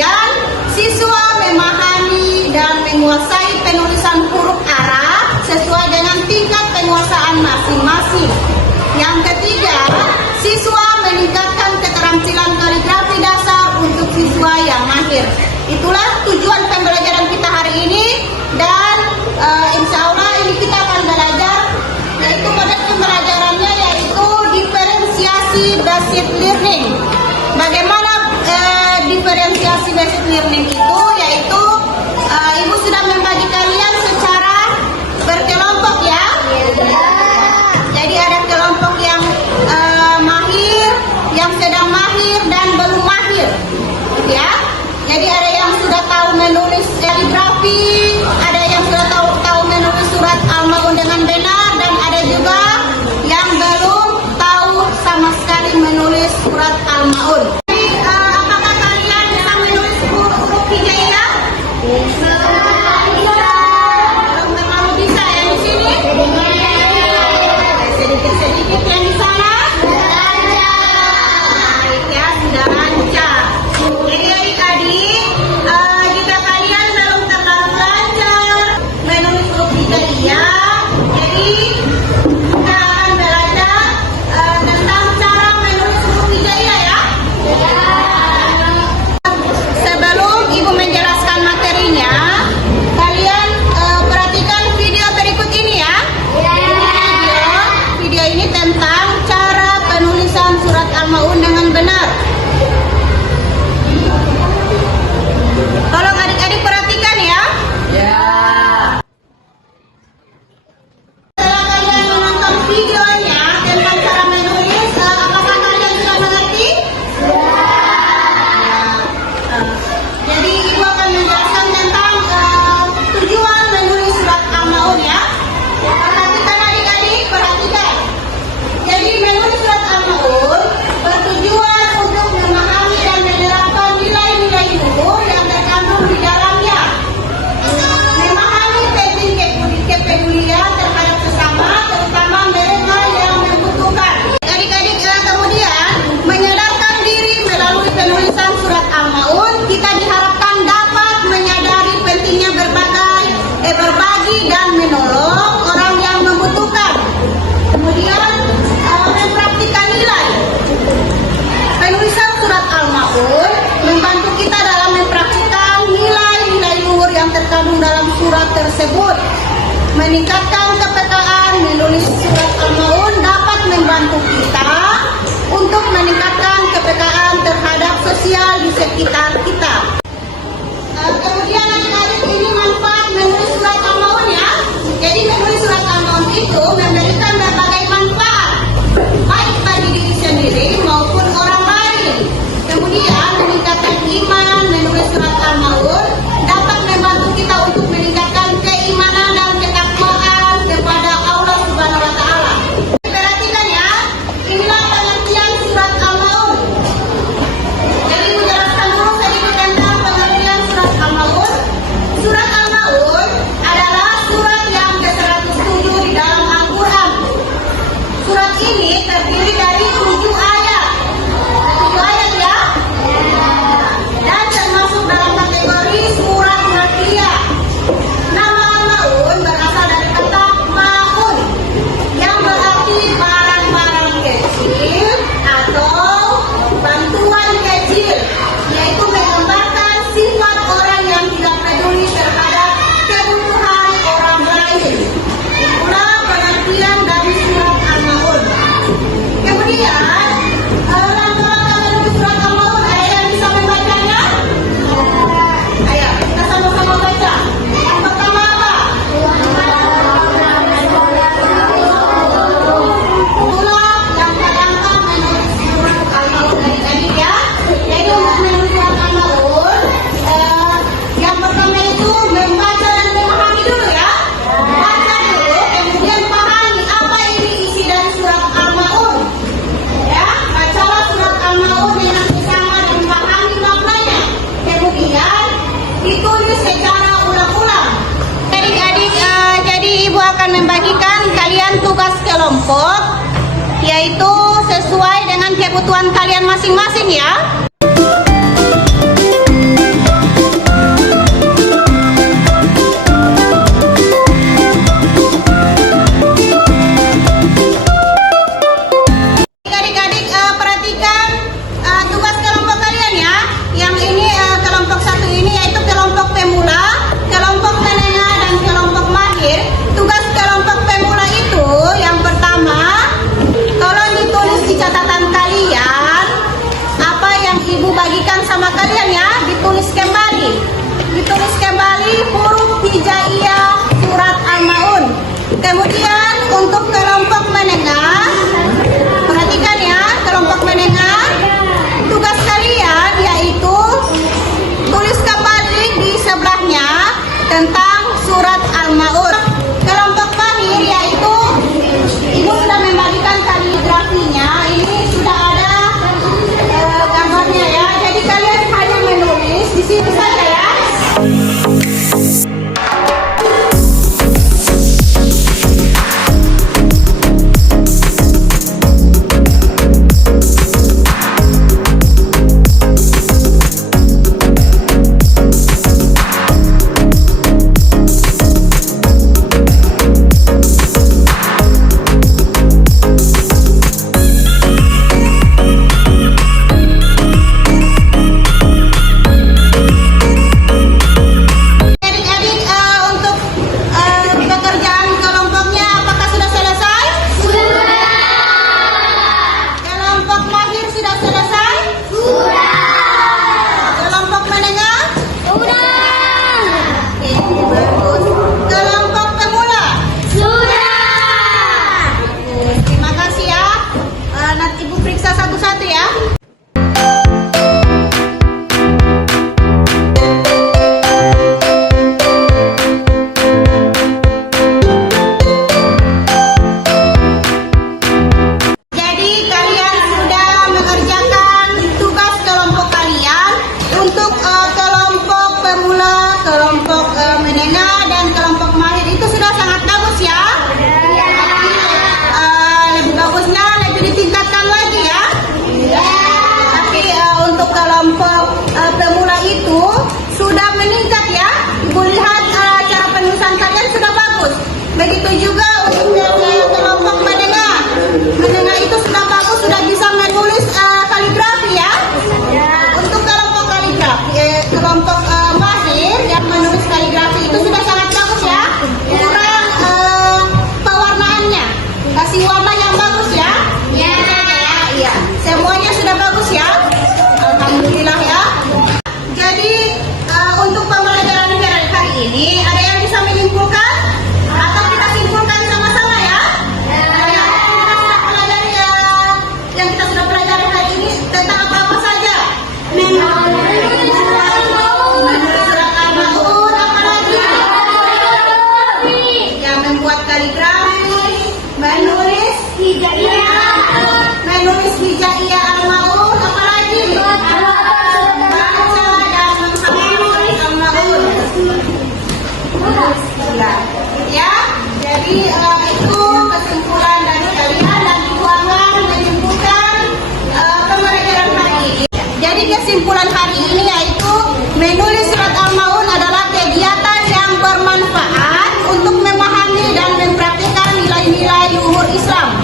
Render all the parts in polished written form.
Kemudian siswa memahami dan menguasai penulisan huruf Arab sesuai dengan tingkat penguasaan masing-masing. Yang ketiga, siswa meningkatkan keterampilan kaligrafi dasar untuk siswa yang mahir. Itulah tujuan pembelajaran kita hari ini, dan insya Allah ini kita akan belajar, yaitu model pembelajarannya yaitu diferensiasi basic learning. Bagaimana diferensiasi basic learning itu? Yaitu Ibu sudah membagi kalian secara berkelompok ya. Jadi ada kelompok yang mahir, yang sedang mahir, dan belum mahir, gitu ya. Jadi ada yang sudah tahu menulis kaligrafi, ada yang sudah tahu menulis surat Al-Maun dengan benar, dan ada juga yang belum tahu sama sekali menulis surat Al-Maun. Jadi, apakah kalian bisa menulis huruf hijaiyah? Bisa. Belum terlalu bisa yang di sini? Sedikit-sedikit yang di sana? Ya, sudah lancar. Jadi adik-adik, jika kalian belum terlalu lancar menulis huruf hijaiyah, jadi kita akan belajar tentang cara menulis huruf hijaiyah ya. Sebelum Ibu menjelaskan materinya, kalian perhatikan video berikut ini ya. Video ini tentang cara penulisan surat Al-Maun dengan benar. Tolong adik-adik perhatikan ya. Setelah kalian menonton videonya tentang cara menulis, apakah kalian sudah mengerti? Jadi Ibu akan menjelaskan tentang tujuan menulis surat Al-Maun ya. Perhatikan adik-adik, perhatikan. Jadi menulis surat Al-Maun bertujuan untuk memahami dan menerapkan nilai-nilai luhur yang terkandung di dalamnya. Memahami penting kepedulian terhadap sesama, terutama mereka yang membutuhkan. Adik-adik, kemudian menyadarkan diri melalui penulisan surat Al-Maun, kita diharapkan dapat menyadari pentingnya berbagi dan menolong orang yang membutuhkan. Kemudian mempraktikkan nilai. Penulisan surat Al-Maun membantu kita dalam mempraktikkan nilai-nilai luhur yang terkandung dalam surat tersebut. Meningkatkan kepekaan menulis surat Al-Maun dapat membantu kita untuk meningkatkan kepekaan terhadap sosial di sekitar kita. Kemudian adik-adik, ini manfaat menulis surat Al-Maun ya. Jadi menulis surat Al-Maun itu memberikan berbagai manfaat, baik bagi diri sendiri maupun orang lain. Kemudian meningkatkan iman. Menulis surat Al-Maun dapat membantu kita untuk meningkatkan keimanan dan ketakwaan kepada Allah Subhanahu wa Ta'ala. Perhatikan ya, inilah pengertian surat Al-Maun. Jadi menjelaskan dulu sedikit tentang pengertian surat Al-Maun. Surat Al-Maun adalah surat yang ke-107 di dalam Al-Quran. Surat ini terdiri dari 7 ayat. 7 ayat ya. Dan termasuk dalam kategori surat Makkiyah. Nama Al-Maun berasal dari kata Maun, yang berarti barang-barang kecil atau bantuan kecil, yaitu menggambarkan sifat orang yang tidak peduli terhadap kebutuhan orang lain. Itulah pengertian dari surat Al-Maun. Kemudian rangka-rangka menulis surat Al-Maun, ada yang bisa membacanya? Ayo kita sama-sama baca. Yang pertama apa? Itulah langkah-langkah menulis surat Al-Maun adik-adik ya. Jadi untuk menulis surat Al-Maun, yang pertama itu membaca dan memahami dulu ya. Baca dulu, kemudian pahami apa ini isi dari surat Al-Maun. Ya, bacalah surat Al-Maun dengan bersama dan pahami maknanya. Kemudian ditulis secara ulang-ulang. Adik-adik, jadi Ibu akan membagikan kalian tugas kelompok, yaitu sesuai dengan kebutuhan kalian masing-masing ya. ditulis kembali huruf hijaiyah surat Al-Maun. Kemudian untuk kelompok menengah, perhatikan ya, kelompok menengah, tugas kalian yaitu tulis kembali di sebelahnya tentang surat Al-Maun. Kelompok mahir yaitu ibu sudah membagikan kaligrafinya, ini sudah ada gambarnya ya. Jadi kalian hanya menulis di situ saja ya. Begitu juga untuk kelompok menengah. Menengah itu sudah bagus, sudah bisa menulis kaligrafi ya. Untuk kelompok kaligrafi, kelompok mahir yang menulis kaligrafi itu sudah sangat bagus ya. Kurang pewarnaannya, kasih warna yang bagus ya. Iya, semuanya sudah bagus ya. Alhamdulillah ya. Jadi untuk pembelajaran hari ini ada yang bisa menyimpulkan? Atau kita simpulkan sama-sama ya? Yang kita sudah pelajari hari ini tentang apa-apa saja? Menulis surat Al-Maun, apa lagi? Yang membuat kaligrafi, menulis hijaiyah Al-Maun, apa lagi? Baca dan menghafal Al-Maun. Ya, jadi itu kesimpulan dari kalian dan keuangan menyimpulkan pembelajaran hari ini. Jadi kesimpulan hari ini yaitu menulis surat Al-Maun adalah kegiatan yang bermanfaat untuk memahami dan mempraktikkan nilai-nilai luhur Islam.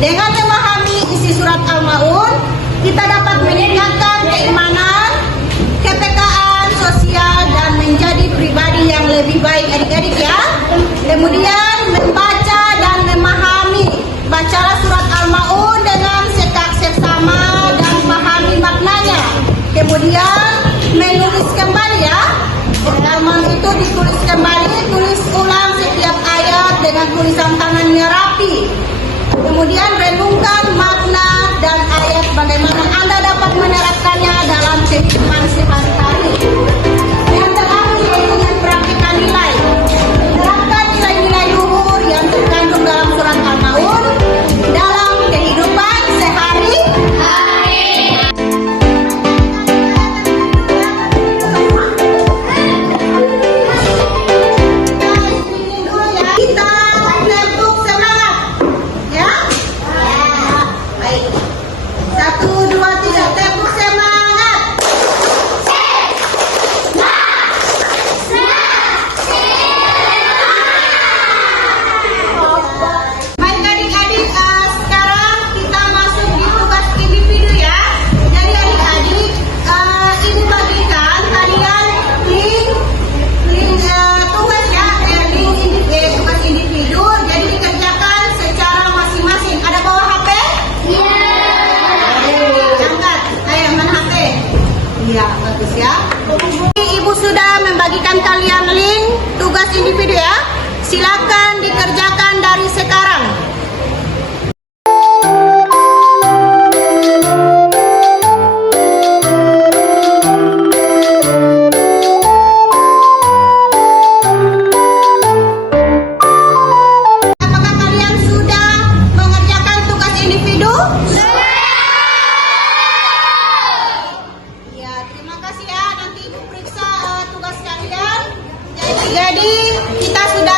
Dengan memahami isi surat Al-Maun, kita dapat meningkatkan keimanan, kepekaan sosial dan menjadi pribadi yang lebih baik adik-adik ya. Kemudian membaca dan memahami, bacalah surat Al-Maun dengan seksama dan pahami maknanya. Kemudian menulis kembali ya. Al-Maun itu ditulis kembali, tulis ulang setiap ayat dengan tulisan tangannya rapi. Kemudian renungkan makna dan ayat bagaimana Anda dapat menerapkannya dalam kehidupan sehari-hari. Yang terakhir yaitu mempraktikkan nilai. Menerapkan nilai-nilai luhur yang terkandung dalam surat Al-Maun dalam kehidupan sehari-hari. Kita tepuk semangat, ya? Baik. 1, 2, 3, tepuk semangat. ya. Ibu sudah membagikan kalian link tugas individu ya. Silakan dikerjakan dari sekarang. Apakah kalian sudah mengerjakan tugas individu? Ya, terima kasih ya. Nanti Ibu periksa tugas kalian. Jadi kita sudah